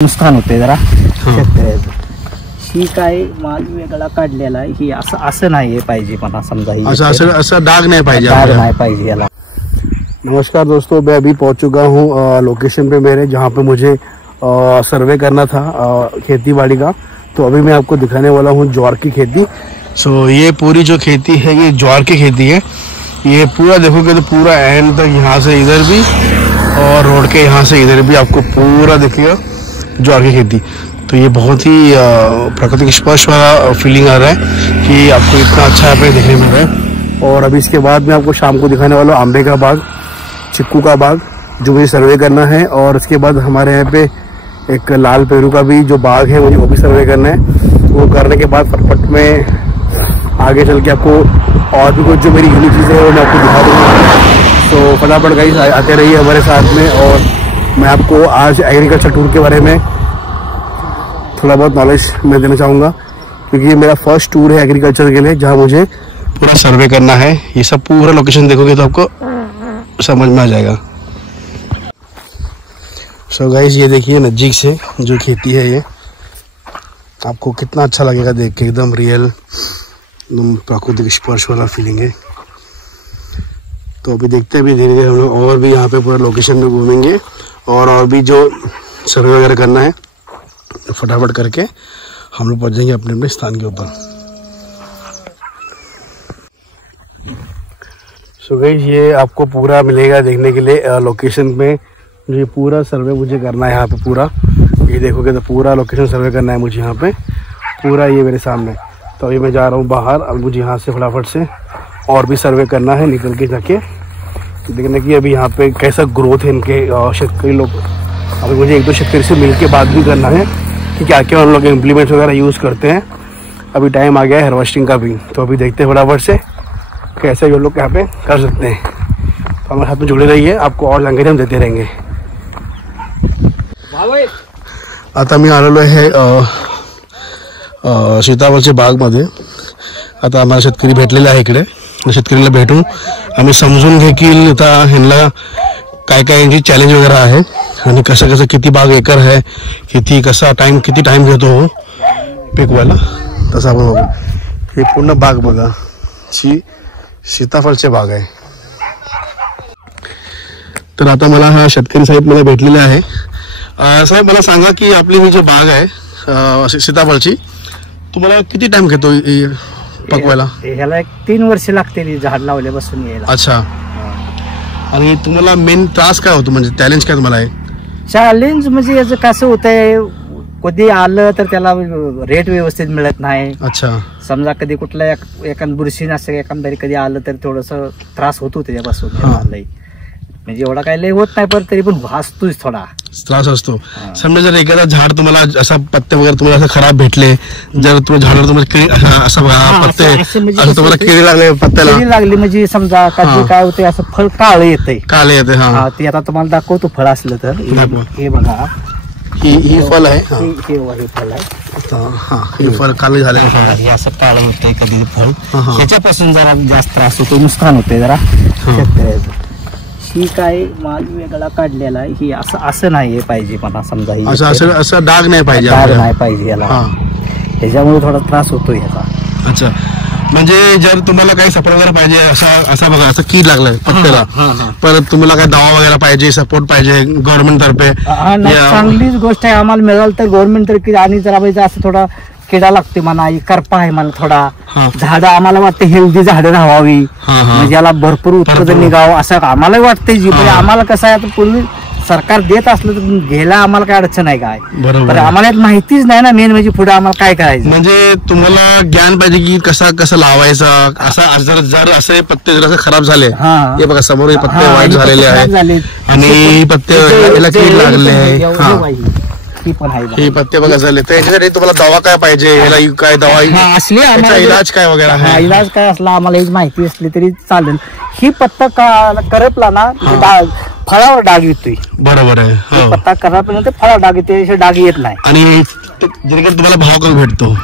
नुकसान होते जरा शेतकऱ्याचं. ही काय माल वेगळा काढलेला आहे, ही असं नाही पाहिजे. मला समजा ही ऐसा दाग नहीं पाहिजे, दाग नाही पाहिजे याला. नमस्कार दोस्तों, मैं अभी पहुंच चुका हूं लोकेशन पे मेरे, जहां पे मुझे सर्वे करना था खेती बाड़ी का. तो अभी मैं आपको दिखाने वाला हूं ज्वार की खेती. सो ये पूरी जो खेती है ये ज्वार की खेती है. ये पूरा देखोगे तो पूरा एंड तक यहाँ से इधर भी और रोड के यहाँ से इधर भी आपको पूरा दिखेगा ज्वार की खेती. तो ये बहुत ही प्राकृतिक स्पर्श वाला फीलिंग आ रहा है कि आपको इतना अच्छा यहाँ पे देखने मिल रहा है. और अभी इसके बाद मैं आपको शाम को दिखाने वाला हूँ आंबे का बाग, चिक्कू का बाग, जो मुझे सर्वे करना है. और इसके बाद हमारे यहाँ पे एक लाल पेरू का भी जो बाग है मुझे वो भी सर्वे करना है. वो करने के बाद फटफट में आगे चल के आपको और भी कुछ जो मेरी यूनिक चीज़ें हैं वो मैं आपको दिखा दूँगा. तो फटाफट गाइस आते रहिए हमारे साथ में. और मैं आपको आज एग्रीकल्चर टूर के बारे में थोड़ा बहुत नॉलेज मैं देना चाहूँगा, क्योंकि ये मेरा फर्स्ट टूर है एग्रीकल्चर के लिए, जहाँ मुझे पूरा सर्वे करना है. ये सब पूरा लोकेशन देखोगे तो आपको समझ में आ जाएगा. सो गाइस ये देखिए नज़दीक से जो खेती है ये आपको कितना अच्छा लगेगा देख के. एकदम रियल, एकदम प्राकृतिक स्पर्श वाला फीलिंग है. तो अभी देखते हैं, अभी धीरे धीरे हम लोग और भी यहाँ पे पूरा लोकेशन में घूमेंगे और भी जो सर्वे वगैरह करना है फटाफट करके हम लोग पहुँच जाएंगे अपने अपने स्थान के ऊपर. सो गाइस ये आपको पूरा मिलेगा देखने के लिए लोकेशन में. जो ये पूरा सर्वे मुझे करना है यहाँ पे पूरा, ये देखोगे तो पूरा लोकेशन सर्वे करना है मुझे यहाँ पे पूरा, ये मेरे सामने. तो अभी मैं जा रहा हूँ बाहर. अब मुझे यहाँ से फटाफट से और भी सर्वे करना है, निकल के जाके देखने की अभी यहाँ पे कैसा ग्रोथ है इनके शेतकरी लोग. अभी मुझे एक दो शेतकरी से मिल के बात भी करना है कि क्या क्या उन लोग इम्प्लीमेंट्स वगैरह यूज़ करते हैं. अभी टाइम आ गया है हार्वेस्टिंग का भी, तो अभी देखते हैं फटाफट से कैसे ये लोग यहाँ पे कर सकते हैं. तो हमारे साथ में जुड़े रहिए, आपको और जानकारी हम देते रहेंगे. आता मी आलेलो आहे सीताफळच्या बागमध्ये. आता आम्हाला शेतकरी भेटलेले आहे इकडे. शेतकरीला भेटून आम्ही समजून घे की आता ह्यांना काय काय यांची चॅलेंज वगैरे आहे आणि कसं कसं किती बाग एकर आहे, किती टाइम घेतो हो पिकवायला, तसं आपण बघू. हे पूर्ण बाग बघा, ही सीताफळचे बाग आहे. तर आता मला हा शेतकरी साहेब मला भेटलेला आहे. साहेब मला सांगा की आपली ही जो बाग आहे सीताफळची, तुम्हाला किती टाइम घेतो पकवायला? ह्याला 3 वर्ष लागतील झाड लावल्यापासून यायला. अच्छा. आणि तुम्हाला मेन त्रास काय होतो, म्हणजे चॅलेंज काय तुम्हाला आहे? चॅलेंज म्हणजे याचं कसं होतंय, कधी आलं तर त्याला रेट व्यवस्थित मिळत नाही. अच्छा. समजा कधी कुठल्या एखाद बुरशी असं एखादरी कधी आलं तर थोडस त्रास होतो त्याच्यापासून. म्हणजे एवढा काय लय होत नाही, पण तरी पण भासतोच थोडा त्रास असतो. समजा जर एखादा झाड तुम्हाला असा पत्ते वगैरे तुम्हाला असं खराब भेटले, जर तुम्ही झाडावर तुम्हाला असं पत्ते असं तुम्हाला किडी लागले, पत्त्याला किडी लागली म्हणजे समजा कधी काय होते, असं फळ काळ येते. हा ते आता तुम्हाला दाखवतो फळ असलं तर. हे बघा, ही फळ आहे. हे फळ आहे. हे फळ काळे झाले, हे असं काळ होते कधी फळ. त्याच्यापासून जरा जास्त त्रास होतो, नुकसान होते जरा शेतकऱ्याचं. ही काय माल वेगळा काढलेला आहे, ही असं नाही पाहिजे. मला समजा असं दाग नाही पाहिजे, दाग नाही पाहिजे याला. त्याच्यामुळे थोडा त्रास होतो याचा. अच्छा. म्हणजे जर तुम्हाला काही सपोर्ट वगैरे पाहिजे, असा बघा असं कीड लागलाय पत्त्याला, परत तुम्हाला काय दवा वगैरे पाहिजे, सपोर्ट पाहिजे गव्हर्नमेंट तर्फे, चांगलीच गोष्ट आहे. आम्हाला मिळालं तर गव्हर्नमेंट तर्फे. आणि जरा असं थोडा किडा लागते म्हणा, करपा आहे मला थोडा. झाडं आम्हाला वाटते हेल्दी झाडं राहावी, म्हणजे याला भरपूर उत्पादन निघावं असं आम्हाला वाटते. आम्हाला कसं आहे, आता पूर्वी सरकार देत असलं तर घ्यायला आम्हाला काय अडचण आहे काय, पण आम्हाला माहितीच नाही ना मेन म्हणजे पुढे आम्हाला काय करायचं. म्हणजे तुम्हाला ज्ञान पाहिजे की कसं लावायचा. जर असे पत्ते जर असे खराब झाले, हे बघा समोर पत्ते वाईट झालेले आहेत आणि पत्ते कीड लागले, हे पत्ते बघा झाले, तर याच्यासाठी तुम्हाला दवा काय पाहिजे, याला काय दवा असली इलाज काय वगैरे इलाज काय असला आम्हाला ही माहिती असली तरी चालेल. ही पत्ता करपला ना फळावर डाग येतोय. बरोबर आहे. पत्ता करपल्यानंतर फळावर डाग येते, डाग येत नाही. आणि तुम्हाला भाव कमी भेटतो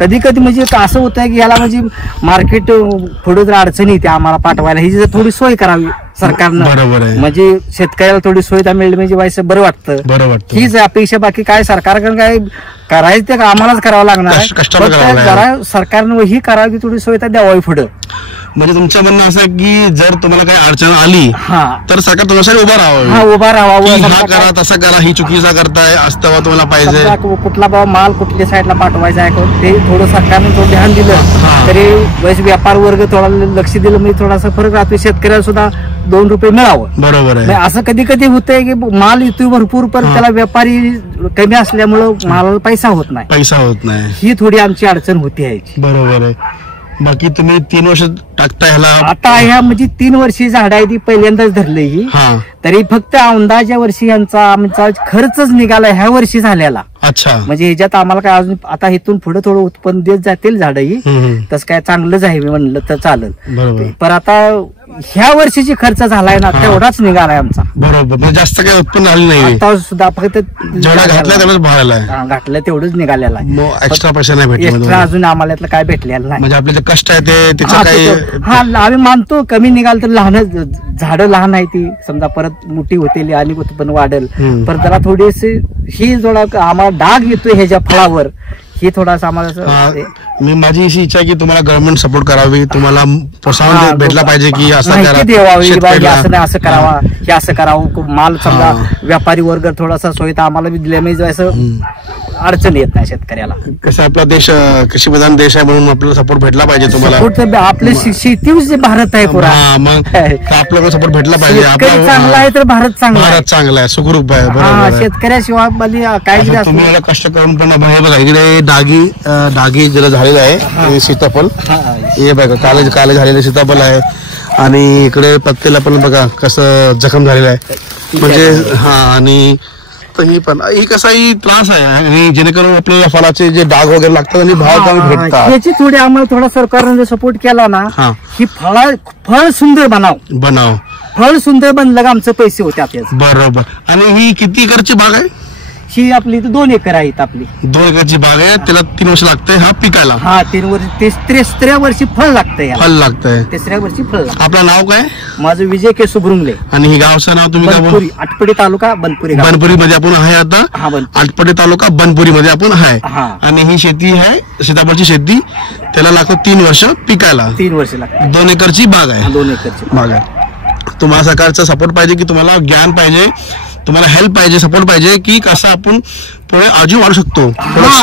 कधी कधी. म्हणजे असं होतंय की याला म्हणजे मार्केट पुढे जर अडचण येते आम्हाला पाठवायला, ही जर थोडी सोय करावी सरकारनं. बरोबर आहे. म्हणजे शेतकऱ्याला थोडी सुविधा मिळली म्हणजे व्हायचं बरं वाटतं. हीच अपेक्षा, बाकी काय सरकारकडे काय करायचं ते आम्हालाच करावं लागणार आहे. कष्टाला फक्त करावं लागणार. जरा सरकारनं ही करावी की थोडी सुविधा द्यावी पुढं. म्हणजे तुमचं म्हणणं असं आहे की जर तुम्हाला काही अडचण आली हा तर सरकार तुमच्यासाठी उभा राहावं. हा उभा राहावं. हा करा तसा करा, ही चुकीचा करताय असतं तुम्हाला पाहिजे. समजा कुठला बाबा माल कुठल्या साईडला पाठवायचा आहे ते थोडं सरकारने थोडं ध्यान दिलं तरी वैस व्यापार वर्ग थोडा लक्ष दिलं म्हणजे थोडासा फरक राहतो. शेतकऱ्याला सुद्धा 2 रुपये मिळावं. बरोबर आहे. असं कधी कधी होतंय की माल येतोय भरपूर पण त्याला व्यापारी कमी असल्यामुळं मालाला पैसा होत नाही. ही थोडी आमची अडचण होती आहे. बरोबर आहे. बाकी तुम्ही 3 वर्ष टाकता ह्याला. आता ह्या म्हणजे 3 वर्षी झाड आहे ती पहिल्यांदाच धरले ही. तरी फक्त औंदाच्या वर्षी यांचा आमचा खर्चच निघाला ह्या वर्षी झालेला. अच्छा. म्हणजे ह्याच्यात आम्हाला काय अजून आता इथून पुढे थोडं उत्पन्न देत जातील झाड ही. तसं काय चांगलंच आहे मी म्हणलं तर चालेल. पण आता ह्या वर्षीची खर्च झालाय ना तेवढाच निघालाय आमचा. बरोबर. जास्त काही उत्पन्न झालं नाही. आता सुद्धा फक्त घातलं तेवढंच निघालेला आहे. एक्स्ट्रा पैसा नाही भेटला. एक्स्ट्रा अजून आम्हाला यातलं काय भेटलेलं नाही. म्हणजे आपले जे कष्ट आहे ते त्याचं काही. आम्ही मानतो कमी निघाल तर लहान झाडं लहान आहे ती समजा परत मोठी होतील आणि उत्पन्न वाढेल. पण त्याला थोडीशी ही थोडा आम्हाला डाग येतोय ह्याच्या फळावर ही थोडासा आम्हाला. मी माझी अशी इच्छा आहे की तुम्हाला गव्हर्नमेंट सपोर्ट करावी, तुम्हाला प्रोत्साहन भेटला पाहिजे की असं द्यावावी असं नाही असं करावा हे असं करावं. माल समजा व्यापारी वर्ग थोडासा सोयीता आम्हाला बी दिल्या म्हणजे असं अडचण येत नाही शेतकऱ्याला. कसं आपला देश कृषी प्रधान देश आहे म्हणून आपल्याला सपोर्ट भेटला पाहिजे. तुम्हाला आपले शेतीच भारत आहे पुरा. मग आपल्याला सपोर्ट भेटला पाहिजे. चांगला आहे तर भारत चांगला आहे सुखरूप आहे. शेतकऱ्याशिवाय काय तुम्ही याला कष्ट करून पण बघा इकडे डागी ज्याला झालेलं आहे सीताफळ हे बघा काले झालेले सीताफळ आहे आणि इकडे पत्तेला पण बघा कसं जखम झालेला आहे. म्हणजे आणि ही पण ही कसाही त्रास आहे आणि जेणेकरून आपल्याला फळाचे जे डाग वगैरे लागतात आणि भाव कमी भेटतात. याची थोडी आम्हाला थोडा सरकारने सपोर्ट केला ना ही फळ सुंदर बनाव फळ सुंदर बनलं का आमचे पैसे होते. बरोबर. आणि ही किती एकरची बाग आहे? ही आपली 2 एकर आहेत. आपली 2 एकरची बाग आहे. त्याला 3 वर्ष लागतंय हा पिकायला. 3 वर्ष. तिसऱ्या वर्षी फळ लागतंय. तिसऱ्या वर्षी फळ. आपलं नाव काय? माझं विजय के सुब्रुंगले. आणि ही गावचं नाव तुम्ही बनपुरी, आटपडी तालुका बनपुरी मध्ये आपण आहे आता. आटपडी तालुका बनपुरी मध्ये आपण आहे. आणि ही शेती आहे सीताफळची शेती. त्याला लागतं 3 वर्ष पिकायला. 3 वर्ष लागतात. 2 एकरची बाग आहे. 2 एकरची बाग आहे. तुम्हाला सरकारचा सपोर्ट पाहिजे की तुम्हाला ज्ञान पाहिजे, तुम्हाला हेल्प पाहिजे, सपोर्ट पाहिजे की कसं आपण पुढे अजून वाढू शकतो.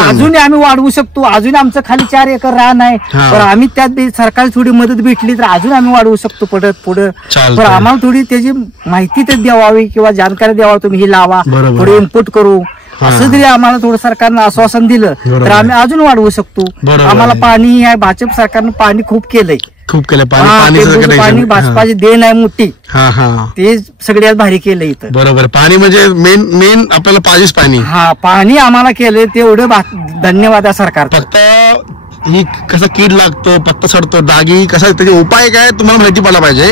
अजून आम्ही वाढवू शकतो. अजून आमचं खाली 4 एकर रान आहे. पण आम्ही त्यात सरकार थोडी मदत भेटली तर अजून आम्ही वाढवू शकतो पुढे. पण आम्हाला थोडी त्याची माहिती तर द्यावी किंवा जानकारी द्यावा. तुम्ही ही लावा थोडी इनपुट करू असं जरी आम्हाला थोडं सरकारनं आश्वासन दिलं तर आम्ही अजून वाढवू शकतो. आम्हाला पाणी आहे. भाजप सरकारनं पाणी खूप केलंय. पाणी भाजपाची देण आहे मोठी. ते सगळ्यात भारी केलं इथं. बरोबर. पाणी म्हणजे मेन आपल्याला पाहिजेच पाणी. पाणी आम्हाला केलंय तेवढं धन्यवाद आहे सरकार. फक्त ही कसा कीड लागतो, पत्ता सडतो, डागी कसा त्याचे उपाय काय तुम्हाला माहिती पडला पाहिजे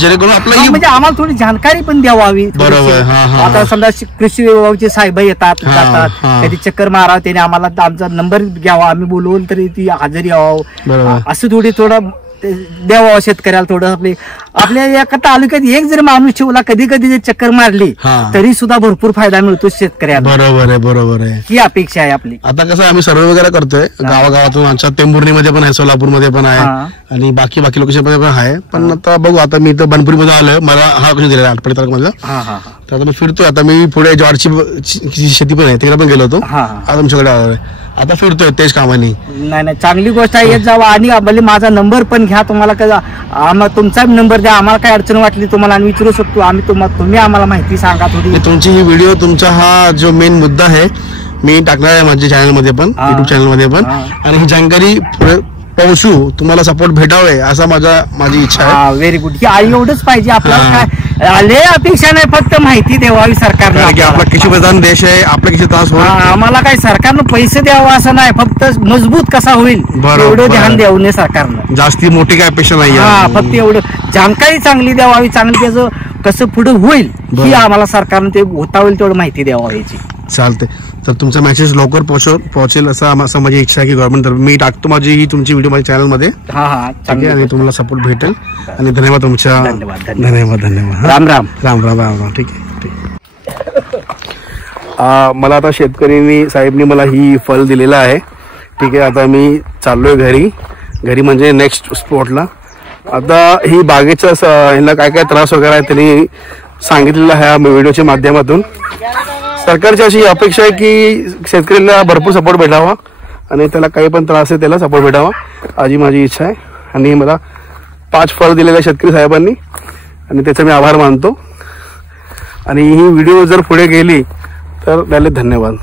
जेणेकरून आपल्याला म्हणजे आम्हाला थोडी जानकारी पण द्यावी. बरोबर. आता समजा कृषी विभागाचे साहेब येतात जातात कधी चक्कर मारावं त्याने आम्हाला आमचा नंबर घ्यावा आम्ही बोलवून तरी ती हजेरी यावं असं थोडं द्यावं शेतकऱ्याला. थोडं आपल्या एका तालुक्यात एक जरी माणूस ठेवला कधी कधी चक्कर मारली तरी सुद्धा भरपूर फायदा मिळतो शेतकऱ्याला. बरोबर आहे. ही अपेक्षा आहे आपली. आता कसं आम्ही सर्वे वगैरे करतोय गावागावातून. आमच्या टेंभुर्णीमध्ये पण आहे, सोलापूरमध्ये पण आहे आणि बाकी लोकेशन मध्ये पण आहे. पण आता बघू. आता मी इथं बनपुरीमध्ये आलोय. मला हा लोकेशन दिलेला आटपडी तालुक्यामधलं. तर आता मी फिरतोय. आता मी पुढे ज्वारीची शेती पण आहे तिकडे पण गेलो होतो. आता तुमच्याकडे आलोय. आता फिरतोय तेच कामाने. नाही चांगली गोष्ट आहे. येत जावा. आणि माझा नंबर पण घ्या. तुम्हाला तुमचा नंबर द्या. आम्हाला काय अडचण वाटली तुम्हाला आम्ही विचारू शकतो. आम्ही तुम्ही आम्हाला माहिती सांगा थोडी. तुमची ही व्हिडिओ तुमचा हा जो मेन मुद्दा आहे मी टाकणार आहे माझ्या चॅनलमध्ये पण, युट्यूब चॅनलमध्ये पण. आणि ही जानकारी पोहोचू तुम्हाला सपोर्ट भेटावे असा माझी इच्छा आहे. Very good. की आई एवढंच पाहिजे आपल्याला. काय आले अपेक्षा नाही फक्त माहिती द्यावी सरकारने. की आपला कृषी प्रधान देश आहे. आपल्या कृषी त्रास आम्हाला काय सरकारनं पैसे द्यावं असं नाही. फक्त मजबूत कसा होईल एवढं ध्यान द्यावं नाही सरकारनं. जास्ती मोठी काय अपेक्षा नाही. फक्त एवढं जानकारी चांगली द्यावी. चांगली त्याचं कसं पुढे होईल ही आम्हाला सरकारनं ते होता होईल तेवढं माहिती द्यावं याची. चालते. तर तुमचा मेसेज लवकर पोहोचेल असं माझी इच्छा आहे की गव्हर्नमेंट तर्फे मी टाकतो माझी ही तुमची व्हिडिओ माझ्या चॅनलमध्ये. हा ठीक आहे आणि तुम्हाला सपोर्ट भेटेल आणि धन्यवाद तुमच्या. धन्यवाद. राम राम. राम राम राम राम. ठीक आहे. मला आता शेतकऱ्यांनी साहेबनी मला ही फल दिलेला आहे. ठीक आहे. आता मी चाललोय घरी म्हणजे नेक्स्ट स्पॉटला. आता ही बागेच्या ह्यांना काय काय त्रास वगैरे आहे त्यांनी सांगितलेलं आहे व्हिडिओच्या माध्यमातून. सरकारची अशी अपेक्षा आहे की शेतकऱ्यांना भरपूर सपोर्ट भेटावा आणि त्याला काही पण त्रास आहे त्याला सपोर्ट भेटावा अशी माझी इच्छा आहे. आणि मला 5 फळ दिलेल्या शेतकरी साहेबांनी आणि त्याचा मी आभार मानतो. आणि ही व्हिडिओ जर पुढे गेली तर त्याला धन्यवाद.